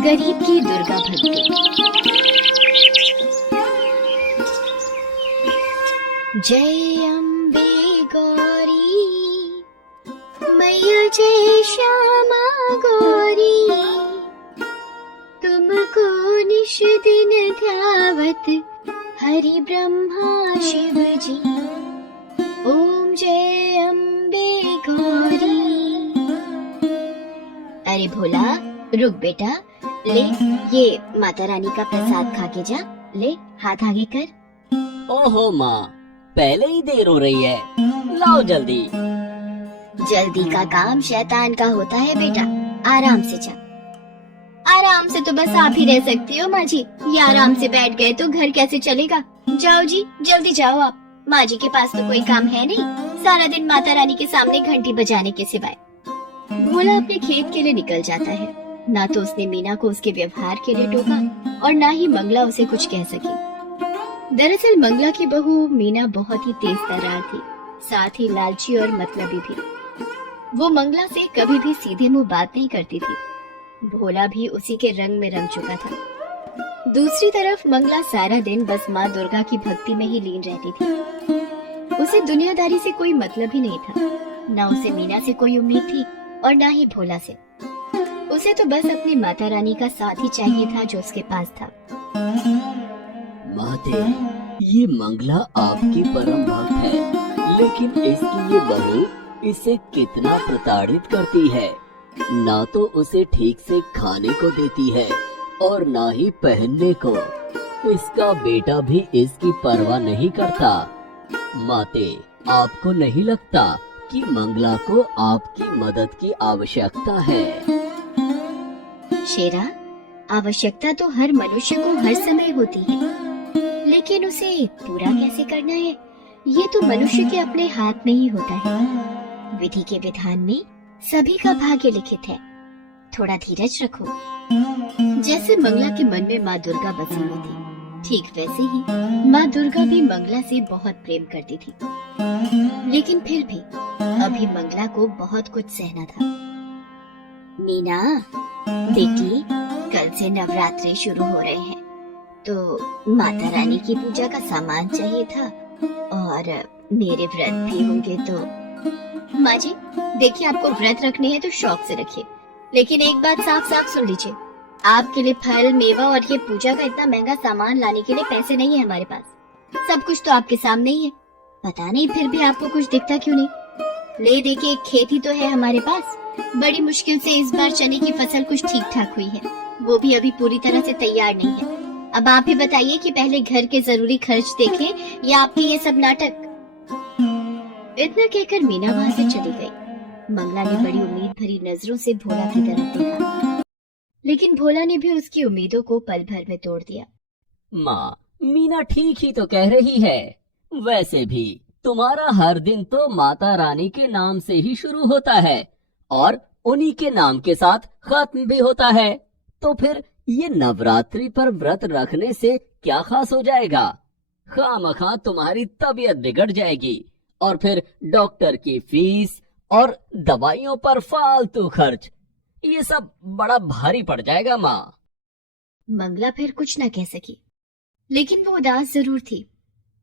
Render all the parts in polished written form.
गरीब की दुर्गा भक्ति। जय अम्बे गौरी मैया, जय श्यामा गौरी, तुमको निश दिन ध्यावत हरि ब्रह्मा शिव जी। ओम जय अम्बे गौरी। अरे भोला, रुक बेटा, ले ये माता रानी का प्रसाद खा के जा। ले हाथ आगे कर। ओहो माँ, पहले ही देर हो रही है, लाओ जल्दी। जल्दी का काम शैतान का होता है बेटा, आराम से जा। आराम से तो बस आप ही रह सकती हो माँ जी, ये आराम से बैठ गए तो घर कैसे चलेगा। जाओ जी, जल्दी जाओ आप। माँ जी के पास तो कोई काम है नहीं, सारा दिन माता रानी के सामने घंटी बजाने के सिवाय। भोला अपने खेत के लिए निकल जाता है। ना तो उसने मीना को उसके व्यवहार के लिए टोका और ना ही मंगला उसे कुछ कह सकी। दरअसल मंगला की बहू मीना बहुत ही तेज तर्रार थी, साथ ही लालची और मतलबी भी। वो मंगला से कभी भी सीधे मुंह बात नहीं करती थी। भोला भी उसी के रंग में रंग चुका था। दूसरी तरफ मंगला सारा दिन बस माँ दुर्गा की भक्ति में ही लीन रहती थी। उसे दुनियादारी से कोई मतलब ही नहीं था। ना उसे मीना से कोई उम्मीद थी और ना ही भोला से। उसे तो बस अपनी माता रानी का साथ ही चाहिए था जो उसके पास था। माते, ये मंगला आपकी परम भक्त है, लेकिन इसकी ये बहू इसे कितना प्रताड़ित करती है। ना तो उसे ठीक से खाने को देती है और ना ही पहनने को। इसका बेटा भी इसकी परवाह नहीं करता। माते, आपको नहीं लगता कि मंगला को आपकी मदद की आवश्यकता है? शेरा, आवश्यकता तो हर मनुष्य को हर समय होती है, लेकिन उसे पूरा कैसे करना है ये तो मनुष्य के अपने हाथ में ही होता है। विधि के विधान में सभी का भाग्य लिखित है। थोड़ा धीरज रखो। जैसे मंगला के मन में माँ दुर्गा बसी हुई थी, ठीक वैसे ही माँ दुर्गा भी मंगला से बहुत प्रेम करती थी। लेकिन फिर भी अभी मंगला को बहुत कुछ सहना था। मीना बेटी, कल से नवरात्रि शुरू हो रहे हैं, तो माता रानी की पूजा का सामान चाहिए था और मेरे व्रत भी होंगे तो। माँ जी देखिए, आपको व्रत रखने हैं तो शौक से रखिए, लेकिन एक बात साफ साफ सुन लीजिए, आपके लिए फल मेवा और ये पूजा का इतना महंगा सामान लाने के लिए पैसे नहीं है हमारे पास। सब कुछ तो आपके सामने ही है। पता नहीं फिर भी आपको कुछ दिखता क्यों नहीं। ले दे के एक खेती तो है हमारे पास। बड़ी मुश्किल से इस बार चने की फसल कुछ ठीक ठाक हुई है, वो भी अभी पूरी तरह से तैयार नहीं है। अब आप ही बताइए कि पहले घर के जरूरी खर्च देखें या आपके ये सब नाटक। इतना कहकर मीना वहाँ से चली गई। मंगला ने बड़ी उम्मीद भरी नजरों से भोला की तरफ देखा, लेकिन भोला ने भी उसकी उम्मीदों को पल भर में तोड़ दिया। माँ, मीना ठीक ही तो कह रही है। वैसे भी तुम्हारा हर दिन तो माता रानी के नाम से ही शुरू होता है और उन्हीं के नाम के साथ खत्म भी होता है। तो फिर ये नवरात्रि पर व्रत रखने से क्या खास हो जाएगा? खामखा तुम्हारी तबीयत बिगड़ जाएगी और फिर डॉक्टर की फीस और दवाइयों पर फालतू खर्च, ये सब बड़ा भारी पड़ जाएगा माँ। मंगला फिर कुछ न कह सकी, लेकिन वो उदास जरूर थी।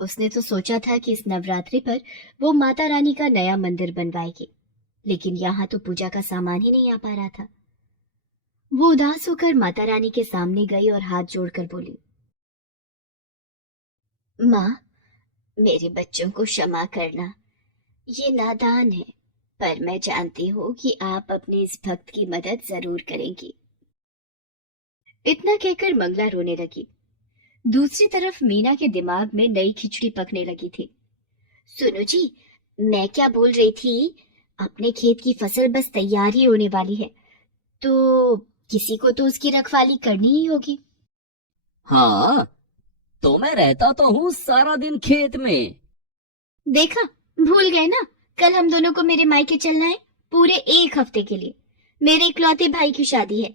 उसने तो सोचा था कि इस नवरात्रि पर वो माता रानी का नया मंदिर बनवाएगी, लेकिन यहाँ तो पूजा का सामान ही नहीं आ पा रहा था। वो उदास होकर माता रानी के सामने गई और हाथ जोड़कर बोली, माँ, मेरे बच्चों को क्षमा करना, ये नादान है, पर मैं जानती हूँ कि आप अपने इस भक्त की मदद जरूर करेंगी। इतना कहकर मंगला रोने लगी। दूसरी तरफ मीना के दिमाग में नई खिचड़ी पकने लगी थी। सुनो जी, मैं क्या बोल रही थी, अपने खेत की फसल बस तैयार ही होने वाली है, तो किसी को तो उसकी रखवाली करनी ही होगी। हाँ, तो मैं रहता तो हूँ सारा दिन खेत में। देखा, भूल गए ना, कल हम दोनों को मेरे मायके चलना है पूरे 1 हफ्ते के लिए। मेरे इकलौते भाई की शादी है,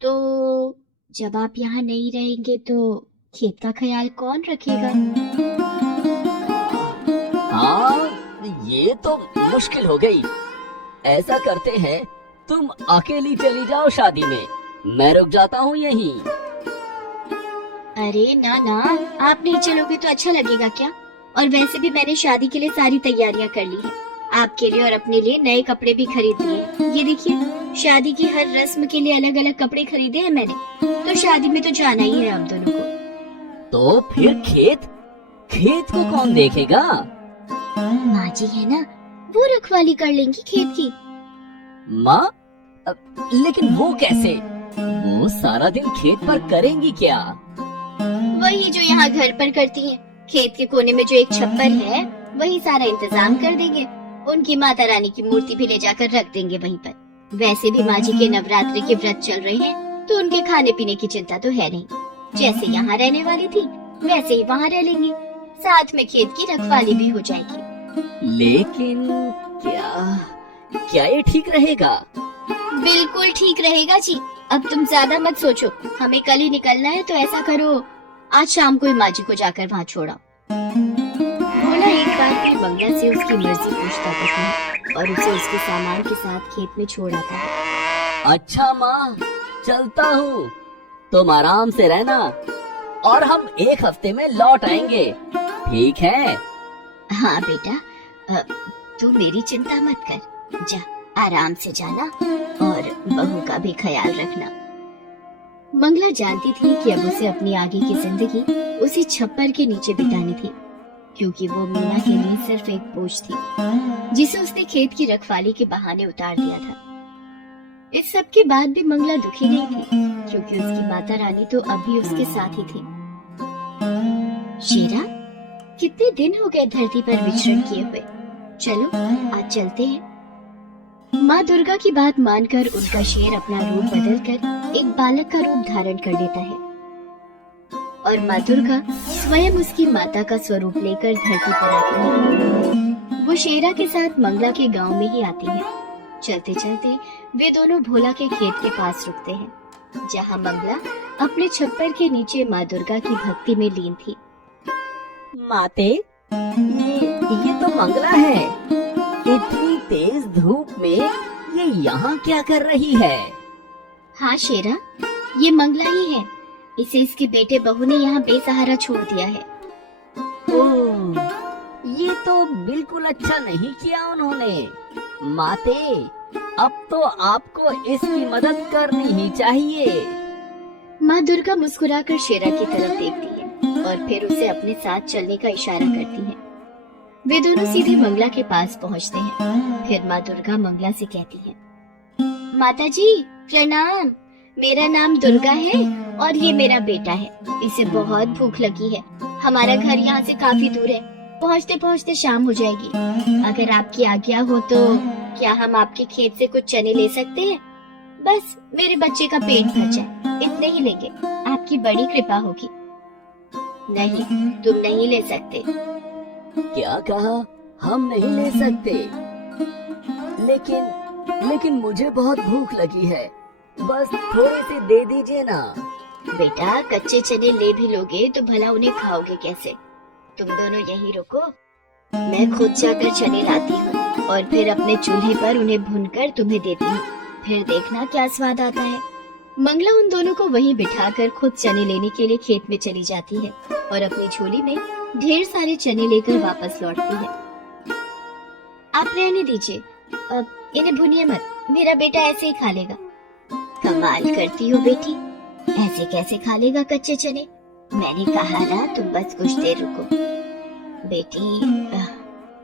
तो जब आप यहाँ नहीं रहेंगे तो खेत का ख्याल कौन रखेगा? हाँ, ये तो मुश्किल हो गई। ऐसा करते हैं तुम अकेली चली जाओ शादी में, मैं रुक जाता हूँ यहीं। अरे ना ना, आप नहीं चलोगे तो अच्छा लगेगा क्या? और वैसे भी मैंने शादी के लिए सारी तैयारियां कर ली है। आपके लिए और अपने लिए नए कपड़े भी खरीद लिए। ये देखिए, शादी की हर रस्म के लिए अलग अलग कपड़े खरीदे हैं मैंने। तो शादी में तो जाना ही है आप दोनों को। तो फिर खेत खेत को कौन देखेगा? माँ जी है ना, वो रखवाली कर लेंगी खेत की। माँ, लेकिन वो कैसे? वो सारा दिन खेत पर करेंगी क्या? वही जो यहाँ घर पर करती हैं। खेत के कोने में जो एक छप्पर है, वही सारा इंतजाम कर देंगे। उनकी माता रानी की मूर्ति भी ले जाकर रख देंगे वहीं पर। वैसे भी माँ जी के नवरात्रि के व्रत चल रहे हैं, तो उनके खाने पीने की चिंता तो है नहीं। जैसे यहाँ रहने वाली थी, वैसे ही वहाँ रह लेंगी। साथ में खेत की रखवाली भी हो जाएगी। लेकिन क्या क्या ये ठीक रहेगा? बिल्कुल ठीक रहेगा जी। अब तुम ज्यादा मत सोचो, हमें कल ही निकलना है। तो ऐसा करो, आज शाम को ही माँ जी को जाकर वहाँ छोड़ा। भोला एक बार फिर मंगला से उसकी मर्जी पूछता था और उसे उसके सामान के साथ खेत में छोड़ आता है। अच्छा माँ, चलता हूँ। तुम आराम से रहना और हम एक हफ्ते में लौट आएंगे, ठीक है? हाँ बेटा, तू मेरी चिंता मत कर। जा, आराम से जाना और बहू का भी ख्याल रखना। मंगला जानती थी कि अब उसे अपनी आगे की जिंदगी उसी छप्पर के नीचे बितानी थी, क्योंकि वो मीना के लिए सिर्फ एक बोझ थी, जिसे उसने खेत की रखवाली के बहाने उतार दिया था। इस सब के बाद भी मंगला दुखी नहीं थी, क्योंकि उसकी माता रानी तो अब भी उसके साथ ही थी। शेरा, कितने दिन हो गए धरती पर विचरण किए हुए। चलो आज चलते हैं। माँ दुर्गा की बात मानकर उनका शेर अपना रूप बदलकर एक बालक का रूप धारण कर लेता है और माँ दुर्गा स्वयं उसकी माता का स्वरूप लेकर धरती पर आती है। वो शेरा के साथ मंगला के गांव में ही आती है। चलते चलते वे दोनों भोला के खेत के पास रुकते हैं, जहाँ मंगला अपने छप्पर के नीचे माँ दुर्गा की भक्ति में लीन थी। माते, ये तो मंगला है। इतनी तेज धूप में ये यहाँ क्या कर रही है? हाँ शेरा, ये मंगला ही है। इसे इसके बेटे बहू ने यहाँ बेसहारा छोड़ दिया है। ओह, ये तो बिल्कुल अच्छा नहीं किया उन्होंने। माते, अब तो आपको इसकी मदद करनी ही चाहिए। माँ दुर्गा मुस्कुराकर शेरा की तरफ देखती है और फिर उसे अपने साथ चलने का इशारा करती है। वे दोनों सीधे मंगला के पास पहुँचते हैं। फिर माँ दुर्गा मंगला से कहती है, माता जी प्रणाम। मेरा नाम दुर्गा है और ये मेरा बेटा है। इसे बहुत भूख लगी है। हमारा घर यहाँ से काफी दूर है। पहुँचते पहुँचते शाम हो जाएगी। अगर आपकी आज्ञा हो तो क्या हम आपके खेत से कुछ चने ले सकते हैं? बस मेरे बच्चे का पेट भर जाए, इतने ही लेंगे। आपकी बड़ी कृपा होगी। नहीं, तुम नहीं ले सकते। क्या कहा? हम नहीं ले सकते? लेकिन मुझे बहुत भूख लगी है। बस थोड़ी सी दे दीजिए ना। बेटा, कच्चे चने ले भी लोगे तो भला उन्हें खाओगे कैसे? तुम दोनों यहीं रुको, मैं खुद जाकर चने लाती हूँ और फिर अपने चूल्हे पर उन्हें भूनकर तुम्हें देती हूँ। फिर देखना क्या स्वाद आता है। मंगला उन दोनों को वहीं बिठाकर खुद चने लेने के लिए खेत में चली जाती है और अपनी झोली में ढेर सारे चने लेकर वापस लौटती है। आप रहने दीजिए, अब इन्हें भूनिए मत। मेरा बेटा ऐसे ही खा लेगा। कमाल करती हो बेटी, ऐसे कैसे खा लेगा कच्चे चने? मैंने कहा ना, तुम बस कुछ देर रुको। बेटी,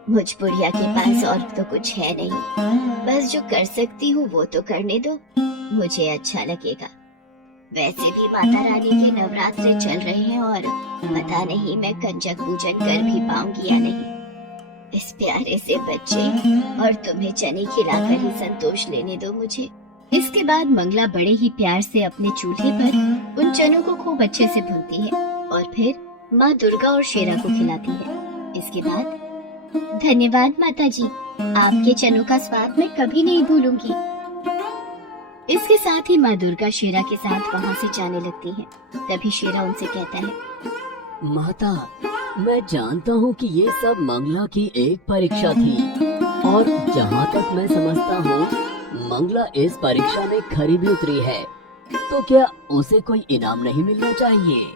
मुझ बुढ़िया के पास और तो कुछ है नहीं। बस जो कर सकती हूँ वो तो करने दो, मुझे अच्छा लगेगा। वैसे भी माता रानी के नवरात्रे चल रहे हैं और पता नहीं मैं कंजक पूजन कर भी पाऊंगी या नहीं। इस प्यारे से बच्चे और तुम्हें चने खिलाकर ही संतोष लेने दो मुझे। इसके बाद मंगला बड़े ही प्यार से अपने चूल्हे पर उन चनों को खूब अच्छे से भूनती है और फिर माँ दुर्गा और शेरा को खिलाती है। इसके बाद, धन्यवाद माता जी, आपके चनों का स्वाद मैं कभी नहीं भूलूंगी। इसके साथ ही माँ दुर्गा शेरा के साथ वहाँ से जाने लगती है। तभी शेरा उनसे कहता है, माता, मैं जानता हूँ कि ये सब मंगला की एक परीक्षा थी और जहाँ तक मैं समझता हूँ मंगला इस परीक्षा में खरी भी उतरी है, तो क्या उसे कोई इनाम नहीं मिलना चाहिए?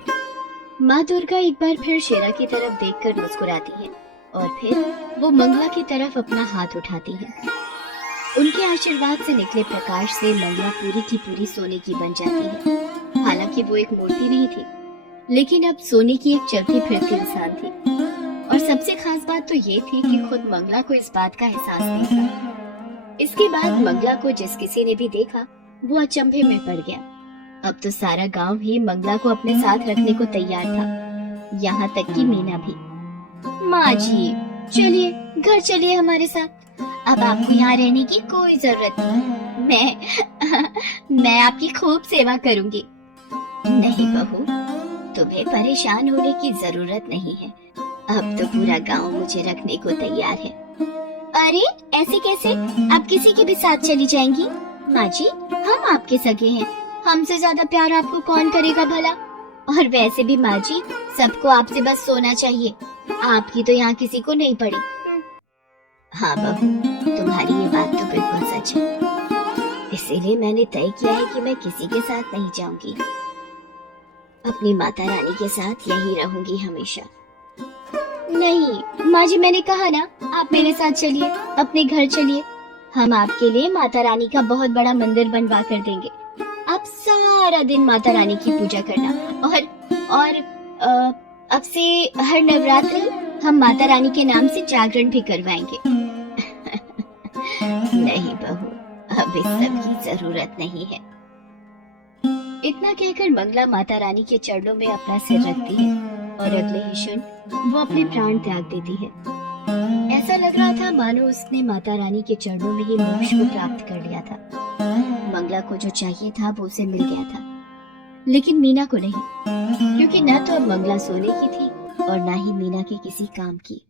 माँ दुर्गा एक बार फिर शेरा की तरफ देखकर मुस्कुराती है और फिर वो मंगला की तरफ अपना हाथ उठाती है। उनके आशीर्वाद से निकले प्रकाश से मंगला पूरी की पूरी सोने की बन जाती है। हालांकि वो एक मूर्ति नहीं थी, लेकिन अब सोने की एक चलती फिरती इंसान थी। और सबसे खास बात तो ये थी कि खुद मंगला को इस बात का एहसास नहीं था। इसके बाद मंगला को जिस किसी ने भी देखा वो अचंभे में पड़ गया। अब तो सारा गांव ही मंगला को अपने साथ रखने को तैयार था, यहाँ तक कि मीना भी। माँ जी, चलिए घर चलिए हमारे साथ। अब आपको यहाँ रहने की कोई जरूरत नहीं। मैं आपकी खूब सेवा करूंगी। नहीं बहू, तुम्हें परेशान होने की जरूरत नहीं है। अब तो पूरा गांव मुझे रखने को तैयार है। अरे ऐसे कैसे? आप किसी के भी साथ चली जाएंगी? माँ जी, हम आपके सगे हैं, हमसे ज्यादा प्यार आपको कौन करेगा भला? और वैसे भी माँ जी, सबको आपसे बस सोना चाहिए, आपकी तो यहाँ किसी को नहीं पड़ी। हाँ बहू, तुम्हारी ये बात तो बिल्कुल सच है। इसीलिए मैंने तय किया है कि मैं किसी के साथ नहीं जाऊंगी, अपनी माता रानी के साथ यही रहूंगी हमेशा। नहीं माँ जी, मैंने कहा ना, आप मेरे साथ चलिए, अपने घर चलिए। हम आपके लिए माता रानी का बहुत बड़ा मंदिर बनवा कर देंगे। आप सारा दिन माता रानी की पूजा करना और अब से हर नवरात्रि हम माता रानी के नाम से जागरण भी करवाएंगे। नहीं बहू, अब इस सब की जरूरत नहीं है। इतना कहकर मंगला माता रानी के चरणों में अपना सिर रखती है और अगले ही क्षण वो अपने प्राण त्याग देती है। ऐसा लग रहा था मानो उसने माता रानी के चरणों में ही मोक्ष को प्राप्त कर लिया था। मंगला को जो चाहिए था वो उसे मिल गया था, लेकिन मीना को नहीं, क्योंकि न तो अब मंगला सोने की थी और न ही मीना के किसी काम की।